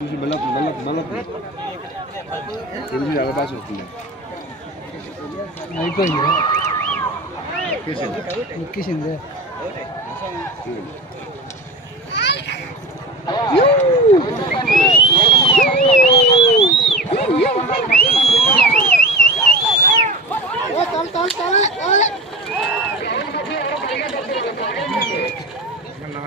మెల్లకు మెల్లకు మెల్లకు తెలుగు అవకాశం వస్తుంది అయిపోయింది కేసీఆర్. ఎక్కేసింది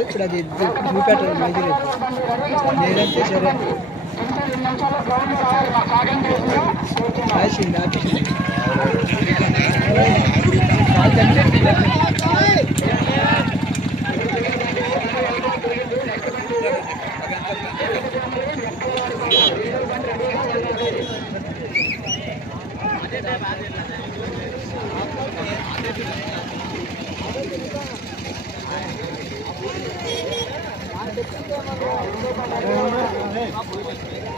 ఇప్పుడు అది ఎద్దు చూపెట్టాలి మైదిరి లేదంటే సరే రాసింది. ఆపేసింది Thank you.